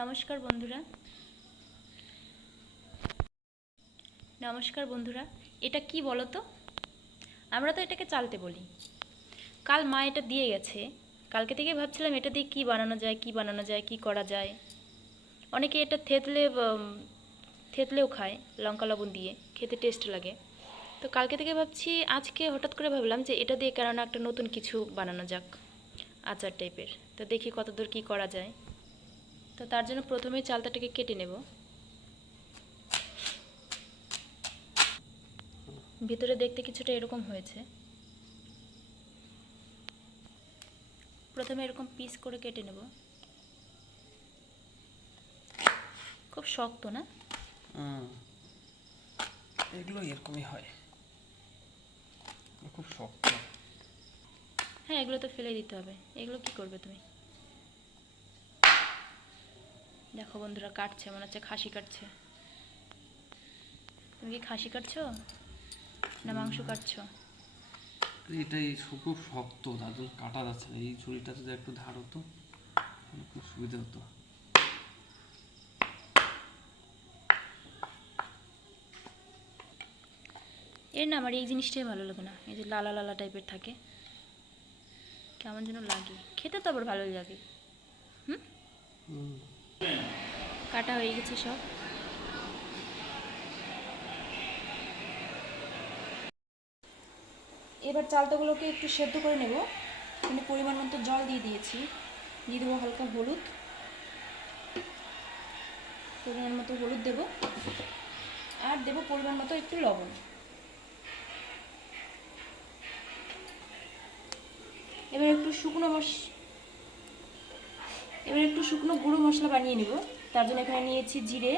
নমস্কার বন্ধুরা, এটা কি বলো তো? আমরা তো এটাকে চালতে বলি। কাল মা এটা দিয়ে গেছে, কালকে থেকে ভাবছিলাম এটা দিয়ে কি বানানো যায়, কি করা যায়। অনেকে এটা থেতলেও খায়, লঙ্কা লবণ দিয়ে খেতে টেস্ট লাগে। তো কালকে থেকে ভাবছি, আজকে হঠাৎ করে ভাবলাম যে এটা দিয়ে কেননা একটা নতুন কিছু বানানো যাক, আচার টাইপের। তো দেখি কতদূর কি করা যায়। তো তার জন্য প্রথমেই চালতাটাকে কেটে নেব। ভিতরে দেখতে কিছুটা এরকম হয়েছে। প্রথমে এরকম পিস করে কেটে নেব। খুব শক্ত না? এগুলো এরকমই হয়, খুব শক্ত। হ্যাঁ, এগুলো তো ফেলে দিতে হবে। এগুলো কি করবে তুমি? দেখো বন্ধুরা, কাটছে, মনে হচ্ছে খাসি কাটছে। তুমি কি খাসি কাটছো না মাংস কাটছো? এটাই খুব শক্ত, দাদু কাটা যাচ্ছে না। এই ছুরিটা যদি একটু ধার হতো খুব সুবিধা হতো। এর না আমার এই জিনিসটাই ভালো লাগে না, এই যে লালা লালা টাইপের থাকে, কেমন যেন লাগে। খেতে তো আবার ভালোই লাগে। কাটা হয়ে গেছে সব। এবার চালতাগুলোকে একটু সেদ্ধ করে নেব। মানে পরিমাণ মতো জল দিয়ে দিয়েছি। দিয়ে দেবো হালকা হলুদ, পরিমাণ মতো হলুদ দেব, আর দেবো পরিমাণ মতো একটু লবণ। এবার একটু শুকনো গুঁড়ো মশলা বানিয়ে নেব। তার জন্য এখানে নিয়েছি জিরে,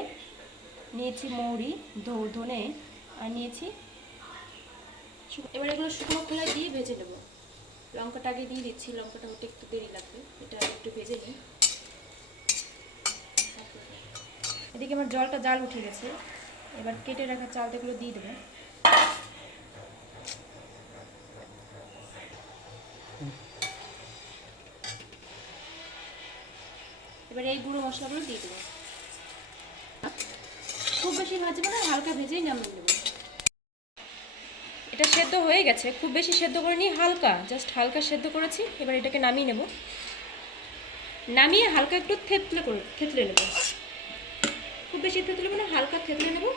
নিয়েছি মৌরি, ধনে, আর নিয়েছি। এবার এগুলো শুকনো খোলায় দিয়ে ভেজে নেব। লঙ্কাটা আগে দিয়ে দিচ্ছি, লঙ্কাটা হতে একটু দেরি লাগবে, এটা একটু ভেজে নিই। এদিকে আমার জলটা জাল উঠে গেছে। এবার কেটে রাখা চালটাগুলো দিয়ে দেবো। এবার এই গুঁড়ো মশলাগুলো দিয়ে দেবো। খুব বেশি ভাজবো না, হালকা ভেজেই নামিয়ে নেব। এটা সেদ্ধ হয়ে গেছে, খুব বেশি সেদ্ধ করিনি, জাস্ট হালকা সেদ্ধ করেছি। এবার এটাকে নামিয়ে নেব। নামিয়ে হালকা একটু থেতলে নেব। খুব বেশি থেতলে নেব না, হালকা থেতলে নেব।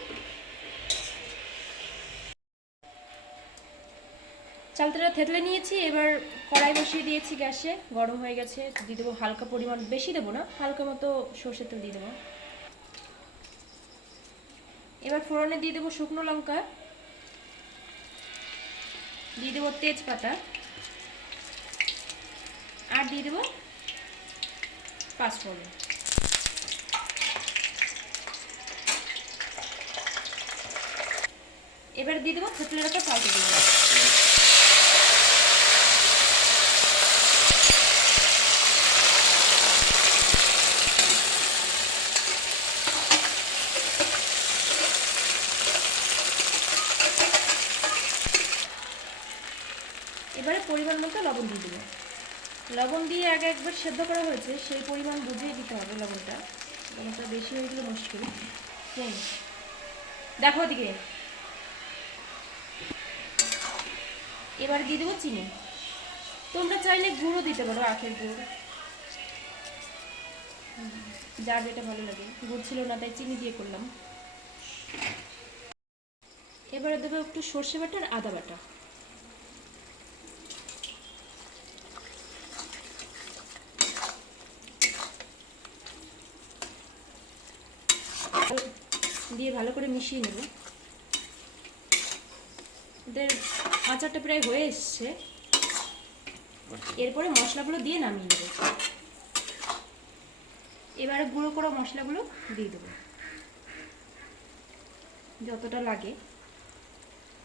চালতাটা থেতলে নিয়েছি। এবার কড়াই বসিয়ে দিয়েছি গ্যাসে, গরম হয়ে গেছে। দিয়ে দেবো হালকা পরিমাণ, বেশি দেবো না, হালকা মতো সর্ষের তেল দিয়ে দেবো। এবার ফোড়নে দিয়ে দেবো শুকনো লঙ্কা, দিয়ে দেবো তেজপাতা, আর দিয়ে দেবো পাঁচফোড়ন। এবার দিয়ে দেবো থেতলে রাখা চালটা দিয়ে দেবো। এবারে পরিমাণ মতো লবণ দিয়ে দেবো। লবণ দিয়ে আগে একবার সেদ্ধ করা হয়েছে, সেই পরিমাণ বুঝিয়ে দিতে হবে। লবণটা বেশি হয়ে গেলে মুশকিল। দেখো ওদিকে। এবার দিয়ে দেবো চিনি। তোমরা চাইলে গুঁড়ো দিতে পারো, আখের গুড়, যার যেটা ভালো লাগে। গুড় ছিল না তাই চিনি দিয়ে করলাম। এবারে দেবো একটু সর্ষে বাটা আর আদা বাটা। দিয়ে ভালো করে মিশিয়ে নেব। এদের আচারটা প্রায় হয়ে এসছে। এরপরে মশলাগুলো দিয়ে নামিয়ে নেব। এবারে গুঁড়ো করা মশলাগুলো দিয়ে দেবো, যতটা লাগে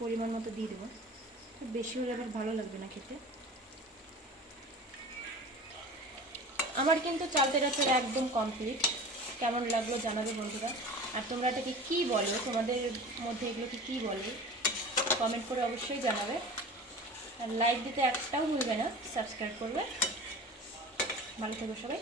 পরিমাণ মতো দিয়ে দেবো। বেশি হলে আবার ভালো লাগবে না খেতে। আমার কিন্তু চালতার আচার একদম কমপ্লিট। কেমন লাগলো জানাবে বন্ধুরা। আর তোমরা এটাকে কী বলো, তোমাদের মধ্যে এগুলোকে কী বলে কমেন্ট করে অবশ্যই জানাবে। আর লাইক দিতে একটাও ভুলবে না, সাবস্ক্রাইব করবে। ভালো থেকো সবাই।